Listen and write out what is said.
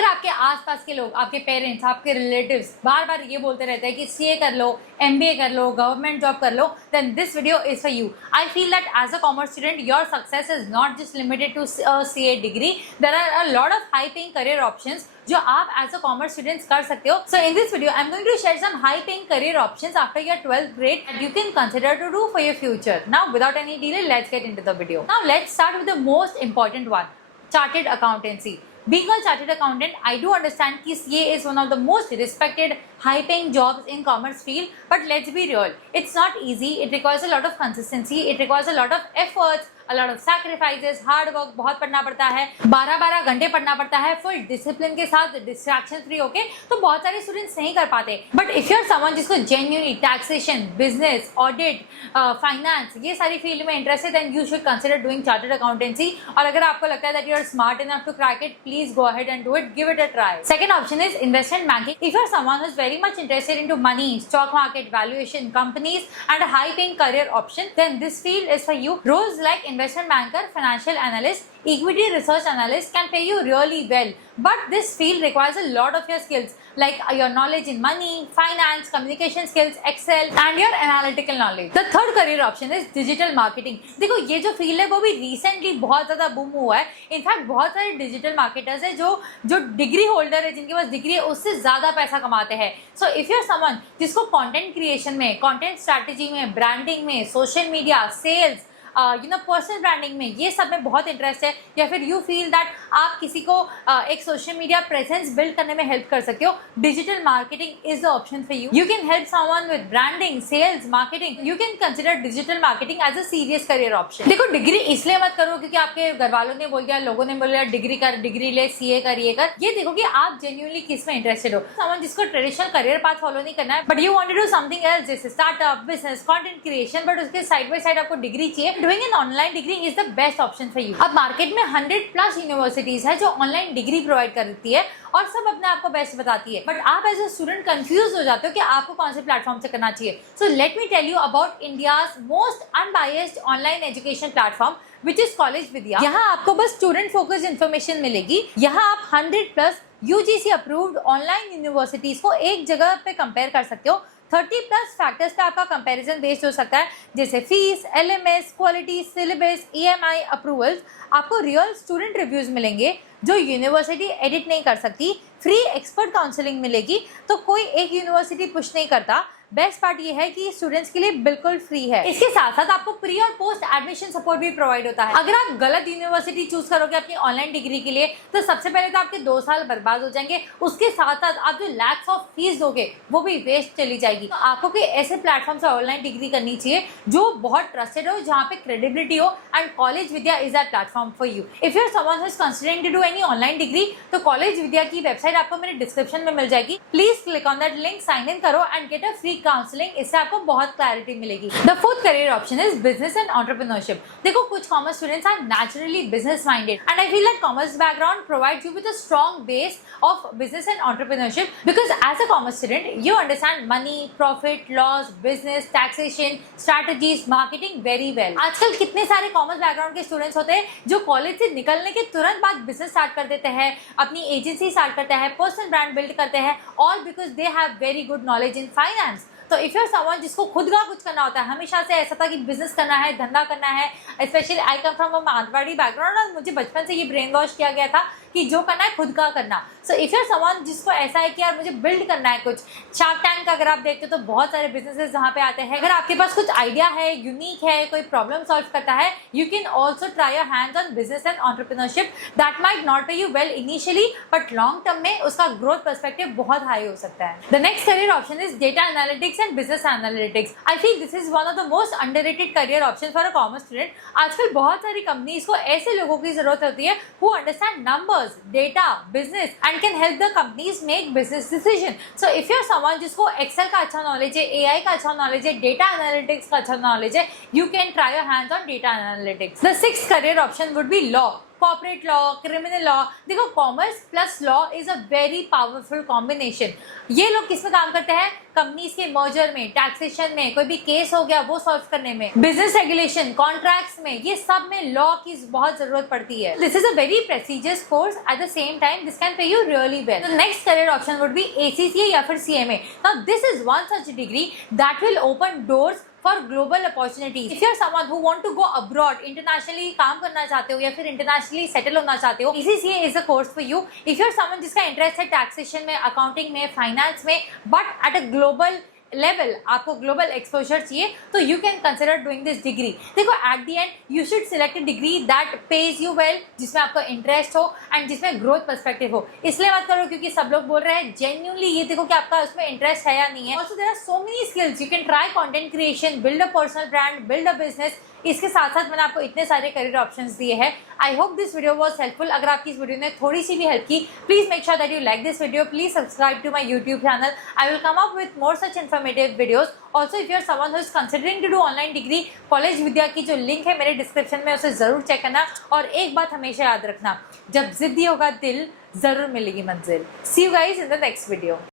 अगर आपके आसपास के लोग, आपके पेरेंट्स, आपके रिलेटिव्स बार बार ये बोलते रहते हैं कि सीए कर लो, एमबीए कर लो, गवर्नमेंट जॉब कर लो, then this video is for you. I feel that as a commerce student, your success is not just limited to a CA degree. There are a lot of high paying career options जो आप as a commerce students कर सकते हो. So in this video, I'm going to share some high paying career options after your 12th grade that you can consider to do for your future. Now without any delay, let's get into the video. Now let's start with the most important one, chartered accountancy. Being a chartered accountant, I do understand that CA is one of the most respected, high-paying jobs in commerce field. But let's be real, it's not easy. It requires a lot of consistency. It requires a lot of efforts, a lot of sacrifices, hard work. बहुत पढ़ना पड़ता है, 12-12 घंटे पढ़ना पड़ता है, full discipline के साथ, distraction free होके. तो बहुत सारे students नहीं कर पाते. But if you're someone जिसको genuinely taxation, business, audit, finance ये सारी field में interest है, then you should consider doing chartered accountancy. और अगर आपको लगता है that you're smart enough to crack it, please go ahead and do it. Give it a try. Second option is investment banking. If you're someone who's very much interested into money, stock market, valuation, companies, and a high-paying career option, then this field is for you. Roles like investment banker, financial analyst, equity research analyst can pay you really well. But this field requires a lot of your skills like your knowledge in money, finance, communication skills, Excel, and your analytical knowledge. The third career option is digital marketing. देखो ये जो field है वो भी recently बहुत ज़्यादा boom हुआ है. इनफैक्ट बहुत सारे डिजिटल मार्केटर्स है जो डिग्री होल्डर है, जिनके पास डिग्री है, उससे ज़्यादा पैसा कमाते हैं. सो इफ़ यूर समवन जिसको कंटेंट क्रिएशन में, कंटेंट स्ट्रैटेजी में, ब्रांडिंग में, social media, sales, personal branding में, ये सब में बहुत इंटरेस्ट है, या फिर यू फील दैट आप किसी को एक सोशल मीडिया प्रेजेंस बिल्ड करने में हेल्प कर सकते हो, digital marketing is the option for you. You can help someone with branding, sales, marketing. You can consider digital marketing as a serious career option. देखो डिग्री इसलिए मत करो क्योंकि आपके घर वालों ने बोल दिया, लोगों ने बोला डिग्री कर, डिग्री ले, सीए कर, ये कर. ये देखो कि आप जेन्युइनली किस में इंटरेस्टेड हो. समवन जिसको ट्रेडिशनल करियर पाथ फॉलो नहीं करना है, but you want to do something else, जैसे startup, business, content creation, but उसके साइड बाय साइड आपको डिग्री चाहिए. Doing an online degree is the best option for you. अब market में 100+ universities है जो ऑनलाइन डिग्री प्रोवाइड करती है और सब अपने आप को बेस्ट बताती है. बट आप एज अ स्टूडेंट कंफ्यूज हो जाते हो कि आपको कौन से प्लेटफॉर्म से करना चाहिए. So let me tell you about India's most unbiased online education platform which is college Vidya. यहाँ आपको बस स्टूडेंट फोकस्ड इन्फॉर्मेशन मिलेगी. यहाँ आप 100+ UGC अप्रूव्ड ऑनलाइन यूनिवर्सिटीज को एक जगह पे कंपेयर कर सकते हो. 30+ फैक्टर्स पे आपका कंपैरिजन बेस्ड हो सकता है, जैसे fees, LMS, quality, syllabus, EMI approvals. आपको रियल स्टूडेंट रिव्यूज मिलेंगे जो यूनिवर्सिटी एडिट नहीं कर सकती. फ्री एक्सपर्ट काउंसलिंग मिलेगी, तो कोई एक यूनिवर्सिटी पुश नहीं करता. बेस्ट पार्ट ये है कि स्टूडेंट्स के लिए बिल्कुल फ्री है. इसके साथ साथ आपको प्री और पोस्ट एडमिशन सपोर्ट भी प्रोवाइड होता है. अगर आप गलत यूनिवर्सिटी चूज करोगे अपनी ऑनलाइन डिग्री के लिए, तो सबसे पहले तो आपके 2 साल बर्बाद हो जाएंगे. उसके साथ साथ आप जो लैक्स ऑफ फीस दोगे वो भी वेस्ट चली जाएगी. तो आपको कोई ऐसे प्लेटफॉर्म से ऑनलाइन डिग्री करनी चाहिए जो बहुत ट्रस्टेड हो, जहाँ पे क्रेडिबिलिटी हो, and college Vidya is that platform for you. If you are someone who is considering to do any online degree, तो कॉलेज विद्या की वेबसाइट आपको मेरे डिस्क्रिप्शन में मिल जाएगी. Please click on that link, sign in करो and get a free counselling. इससे आपको बहुत क्लैरिटी मिलेगी. The fourth career option is business and entrepreneurship. देखो कुछ commerce students are naturally business minded and I feel that commerce background provides you with a strong base of business and entrepreneurship because as a commerce student you understand money, profit, loss, business, taxation, strategies, marketing very well. आजकल कितने सारे commerce background के students होते हैं जो college से निकलने के तुरंत बाद बिजनेस स्टार्ट कर देते हैं, अपनी एजेंसी स्टार्ट करते हैं, पर्सनल ब्रांड बिल्ड करते हैं, all because they have very good knowledge in finance. तो इफ यू आर समवन जिसको खुद का कुछ करना होता है, हमेशा से ऐसा था कि बिजनेस करना है, धंधा करना है. Specially I come from a Marwari background और मुझे बचपन से ये ब्रेन वॉश किया गया था कि जो करना है खुद का करना. So if you are someone जिसको ऐसा है कि यार मुझे बिल्ड करना है कुछ. शार्क टैंक का अगर आप देखते हो तो बहुत सारे बिजनेसेस जहाँ पे आते हैं. अगर आपके पास कुछ आइडिया है, यूनिक है, कोई प्रॉब्लम सॉल्व करता है, you can also try your hands on business and entrepreneurship. That might not pay you well initially, but long term में उसका ग्रोथ पर्सपेक्टिव बहुत हाई हो सकता है. The next career option is data analytics and business analytics. I feel this is one of the most underrated career option for a commerce student. आजकल बहुत सारी companies को ऐसे लोगों की जरूरत होती है who understand numbers, data, business and can help the companies make business decision. So if you are someone जिसको एक्सेल का अच्छा नॉलेज है, AI का अच्छा नॉलेज है, डेटा एनालिटिक्स का अच्छा नॉलेज है, you can try your hands on data analytics. The sixth career option would be law. Corporate law, criminal law. देखो commerce plus law is a very powerful combination. ये लोग किस में काम करते हैं? कंपनीज के मर्जर में, टैक्सेशन में, कोई भी केस हो गया वो सॉल्व करने में, बिजनेस रेगुलेशन, कॉन्ट्रैक्ट्स में, ये सब में लॉ की बहुत जरूरत पड़ती है। This is a very prestigious course, at the same time this can pay you really well. The next career option would B ACCA या फिर CMA। Now this is one such degree that will open doors for global opportunities. If you're someone who want to go abroad, internationally काम करना चाहते हो या फिर internationally settle होना चाहते हो, ACCA is a course for you. If you're someone जिसका interest है taxation में, accounting में, finance में, but at a global level, आपको ग्लोबल एक्सपोजर चाहिए, तो you can consider doing this degree. देखो at the end you should select a degree that pays you well, जिसमें आपको इंटरेस्ट हो एंड जिसमें ग्रोथ पर्सपेक्टिव हो। इसलिए मत करो क्योंकि सब लोग बोल रहे हैं, जेन्युइनली ये देखो कि आपका उसमें इंटरेस्ट है या नहीं है। Also there are so many skills, you can try content creation, build a personal brand, build a business. इसके साथ साथ मैंने आपको इतने सारे करियर ऑप्शंस दिए हैं। I hope this video was helpful. अगर आपकी इस वीडियो ने थोड़ी सी भी हेल्प की, please make sure that you like this video, please subscribe to my YouTube channel. I will come up with more such informative videos. Also if you are someone who is considering to do online degree, college Vidya की जो link है मेरे description में, उसे जरूर check करना। और एक बात हमेशा याद रखना, जब जिद्दी होगा दिल, जरूर मिलेगी मंजिल। See you guys in the next video.